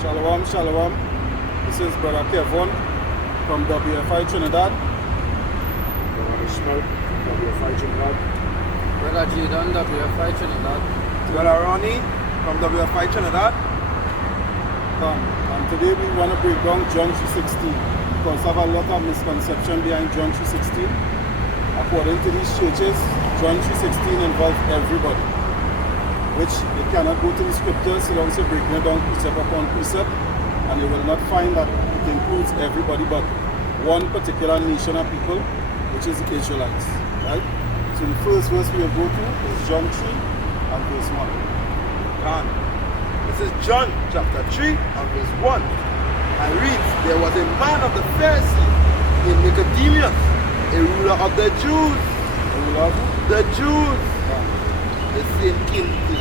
Shalom, shalom. This is Brother Kevon from WFI Trinidad. Brother Ishmael from WFI Trinidad. Brother Jadon, WFI Trinidad. Brother Ronnie from WFI Trinidad. And today we want to break down John 3:16 because I have a lot of misconception behind John 3:16. According to these churches, John 3:16 involves everybody, which you cannot go to the scriptures so long as you're breaking it down precept upon precept, and you will not find that it includes everybody but one particular nation of people, which is the Israelites, right? So the first verse we will go to is John 3 and verse 1. And this is John chapter 3 and verse 1. And reads, there was a man of the Pharisees in Nicodemus, a ruler of the Jews. The Jews. The same came to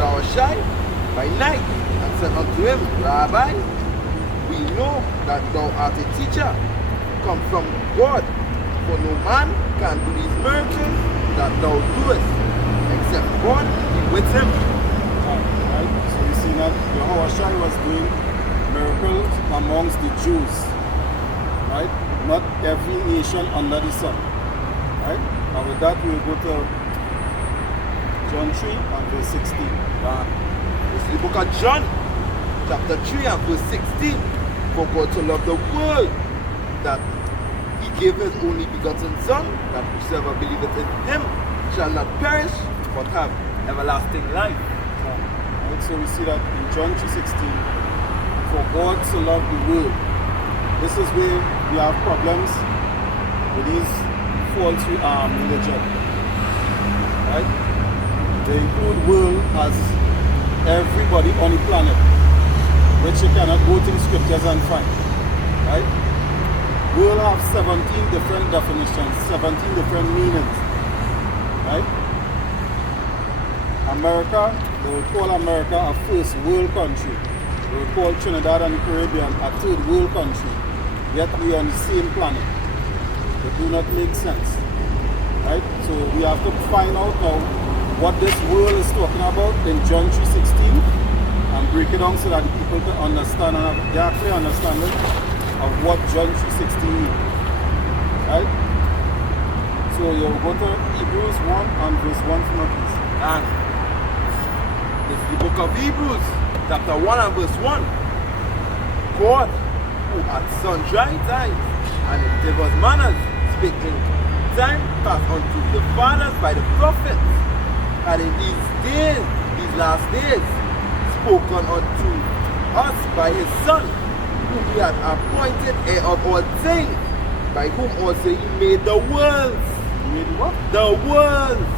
Yahushua by night and said unto him, Rabbi, we know that thou art a teacher, come from God, for no man can do these miracles that thou doest, except God be with him. Right? So we see that Yahushua was doing miracles amongst the Jews, right? Not every nation under the sun, right? And with that we will go to John 3 and verse 16. This is the book of John, chapter 3 and verse 16. For God so loved the world that he gave his only begotten Son, that whosoever believeth in him shall not perish, but have everlasting life. Right? So we see that in John 3:16, for God so loved the world. This is where we have problems with these false religion. Right? They include world as everybody on the planet, which you cannot go to the scriptures and find. Right? World have 17 different definitions, 17 different meanings. Right? America, they will call America a first world country. They will call Trinidad and the Caribbean a third world country. Yet we are on the same planet. They do not make sense. Right? So we have to find out now what this world is talking about in John 3:16 and break it down so that the people can understand and have the actual understanding of what John 3:16 means. Right? So you go to Hebrews 1 and verse 1 from a piece. And this is the book of Hebrews, chapter 1 and verse 1. God, who at sundry times and in diverse manners spake in time past unto the fathers by the prophets, and in these days, these last days, spoken unto us by his Son, whom he had appointed heir of all things, by whom also he made the worlds. He made what? The worlds.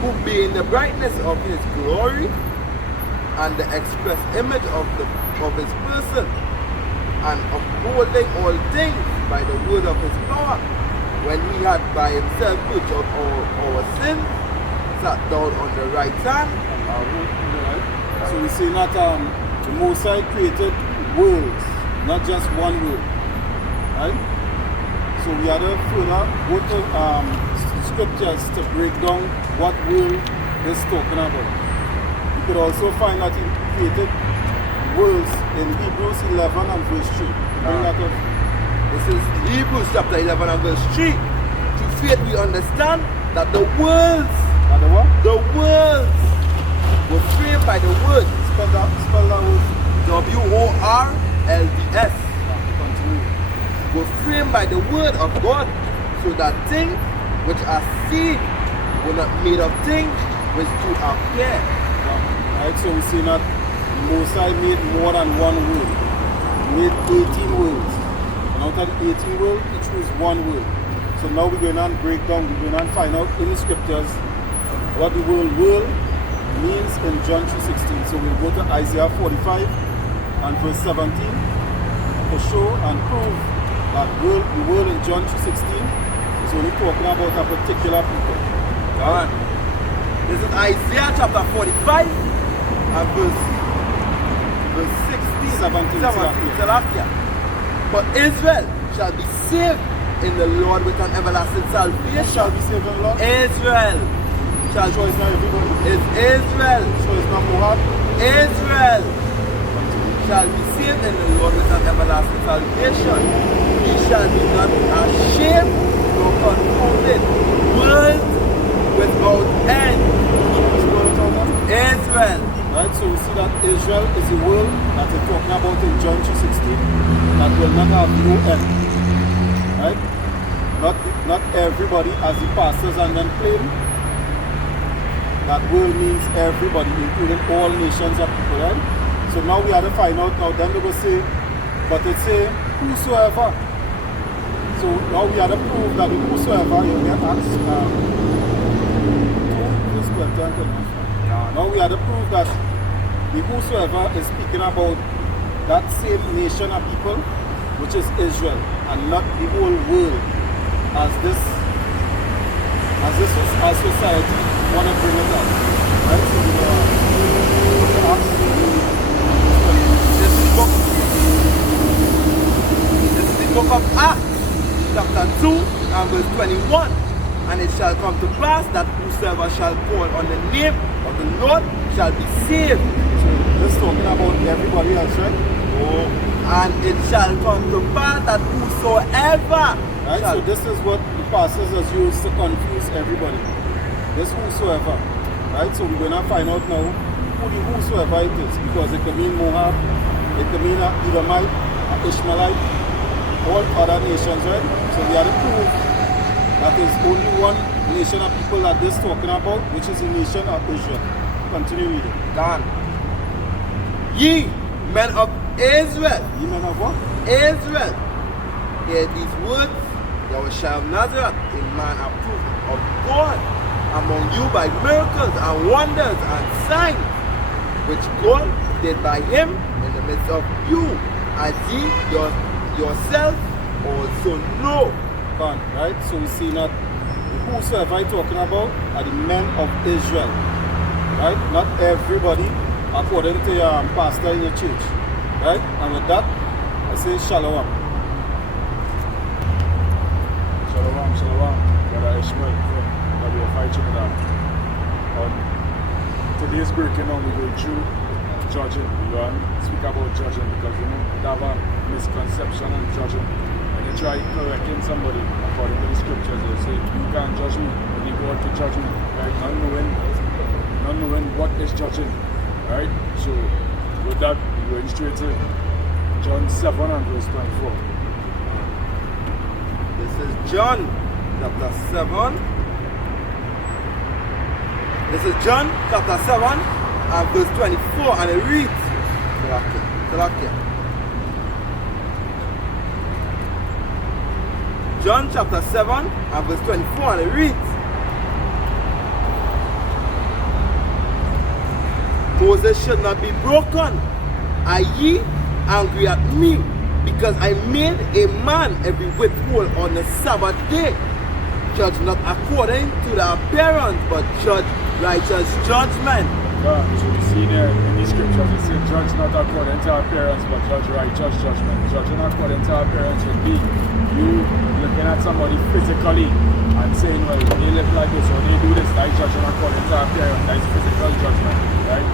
Who being the brightness of his glory and the express image of his person, and upholding all things by the word of his power, when he had by himself purged out our sins, sat down on the right hand. So we see that the Most High created worlds, not just one world. Right? So we had to further go to scriptures to break down what world is talking about. You could also find that he created worlds in Hebrews 11 and verse 3. Bring that up. This is Hebrews chapter 11 and verse 3. Through faith we understand that the worlds, And the what? the worlds were framed by the word. Spell that word. WORLDS. Continue. Were framed by the word of God, so that things which are seen were not made of things which do appear. Right, so we see that the Most High made more than one world. He made 18 worlds. And out of the 18 worlds, he chose one world. So now we're going to break down, we're going to find out in the scriptures what the word world means in John 3:16. So we'll go to Isaiah 45 and verse 17 to show and prove that the word in John 3:16 is only talking about a particular people. God. This is Isaiah chapter 45 and verse 16, 17, Salakia. But Israel shall be saved in the Lord with an everlasting salvation. Shall be saved in the Lord. Israel shall So it's not everybody. is Israel. So it's not Moab. Israel shall be saved in the Lord with an everlasting salvation. He shall be not ashamed nor confounded. World without end. Israel. Right, so we see that Israel is the world that we're talking about in John 3:16 that will not have no end. Right? Not everybody, as the pastors and then claim, that world means everybody, including all nations of people, right? So now we have to find out now, then they will say, but it say whosoever. So now we have to prove that the whosoever, you get asked, this question. Now we have to prove that the whosoever is speaking about that same nation of people, which is Israel, and not the whole world, as society want to bring it up. Right? So we This is the book of Acts, chapter 2 and verse 21. And it shall come to pass that whosoever shall call on the name of the Lord shall be saved. So this is talking about everybody else, right? Oh. And it shall come to pass that whosoever. Right? So this is what the pastors has used to confuse everybody. This whosoever. Right? So we're going to find out now who the whosoever it is, because it could mean Moab, it could mean an Edomite, an Ishmaelite, all other nations, right? So we have to prove that there's only one nation of people that this is talking about, which is the nation of Israel. Continue reading. Done. Ye men of Israel. Ye men of what? Israel. Hear these words. Yahushua of Nazareth, a man approved of God among you by miracles and wonders and signs, which God did by him in the midst of you, as ye yourself also know. Gone, right? So we see that whosoever I'm talking about are the men of Israel. Right? Not everybody according to your pastor in your church. Right? And with that, I say shalom. Shalom, Brother Ishmael from WFI Trinidad. Today's breaking down, we go through judging. We going to speak about judging because we have a misconception on judging. When you try correcting somebody according to the scriptures, they say, you can't judge me, only God can judge me. Right? Not knowing what is judging. Right? So with that, we're going straight to John 7 and verse 24. This is John chapter 7. This is John chapter 7 and verse 24, and it reads, John chapter 7 and verse 24, and it reads, Moses should not be broken. Are ye angry at me, because I made a man every whit whole on the Sabbath day? Judge not according to the appearance, but judge righteous judgment. Yeah, so we see there in the scriptures, it says, judge not according to appearance, but judge righteous judgment. Judging according to appearance would be you looking at somebody physically and saying, well, they look like this or they do this, that's judging according to appearance, that's physical judgment, right?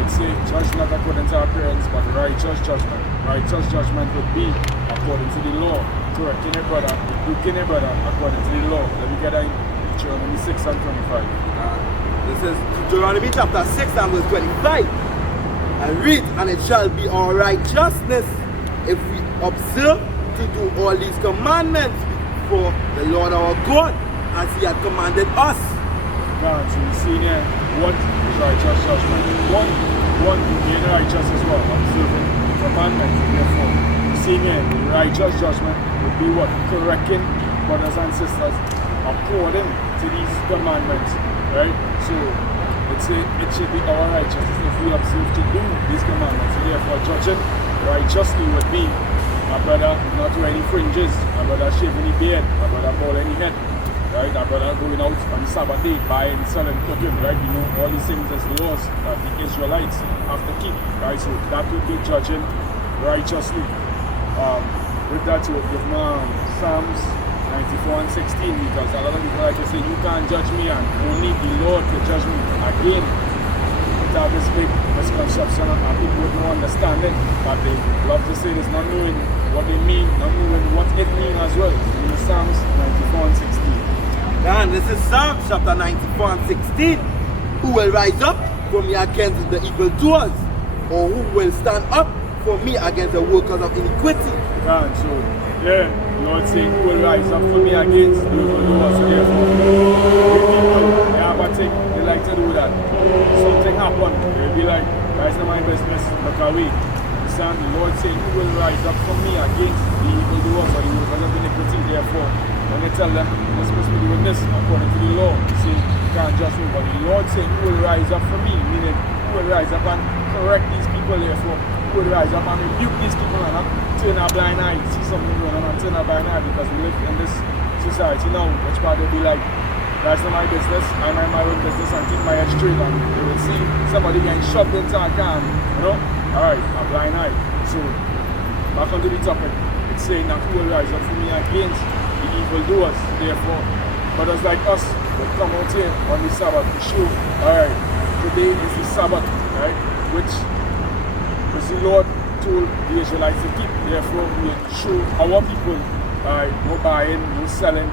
It says, judge not according to appearance, but righteous judgment. Righteous judgment would be according to the law, correcting a brother, rebuking a brother according to the law. Let me get that in Deuteronomy 6 and 25. This is Deuteronomy chapter 6 and verse 25. I read, and it shall be our righteousness if we observe to do all these commandments for the Lord our God, as he had commanded us. Now, so we see there what is righteous judgment. One being righteous as well, observing the commandments. Therefore, we see here the righteous judgment would be what? Correcting brothers and sisters according to these commandments. Right? So it should be our righteousness if we observe to do these commandments. So therefore, judging righteously would be a brother not wearing fringes, a brother shaving his beard, a brother balding his head, right? A brother going out on Sabbath day, buying, selling, cooking, right? You know, all these things as laws that the Israelites have to keep, right? So that would be judging righteously. With that, you would give me Psalms 94 and 16, because a lot of people like to say, you can't judge me and only the Lord can judge me. Again, to have this big misconception and people with no understanding, but they love to say this, not knowing what they mean, not knowing what it means as well. In Psalms 94 and 16. And this is Psalms chapter 94 and 16. Who will rise up for me against the evildoers? Or who will stand up for me against the workers of iniquity? And so, yeah, Lord saying, who will rise up for me against the evildoers? So therefore, we people, they have a thing, they like to do that. Something happen, they'll be like, that's not my business, look away. The Lord saying, who will rise up for me against the evildoers or the workers of iniquity? Therefore, when they tell them, they're supposed to be doing this according to the law, you see, you can't just move. But the Lord saying, who will rise up for me? Meaning, who will rise up and correct these people, therefore, who will rise up and rebuke these people and not turn a blind eye, see something going on and turn a blind eye, because we live in this society now, which part they'll be like, that's not my business, I mind my own business and keep my head straight, and they will see somebody getting shoved into a can, you know? Alright, a blind eye. So, back onto the topic, it's saying that who will rise up for me against the evildoers, therefore, brothers like us will come out here on the Sabbath to show, alright, today is the Sabbath, right, which the Lord told the Israelites to keep. Therefore, we will show our people, no buying, no selling,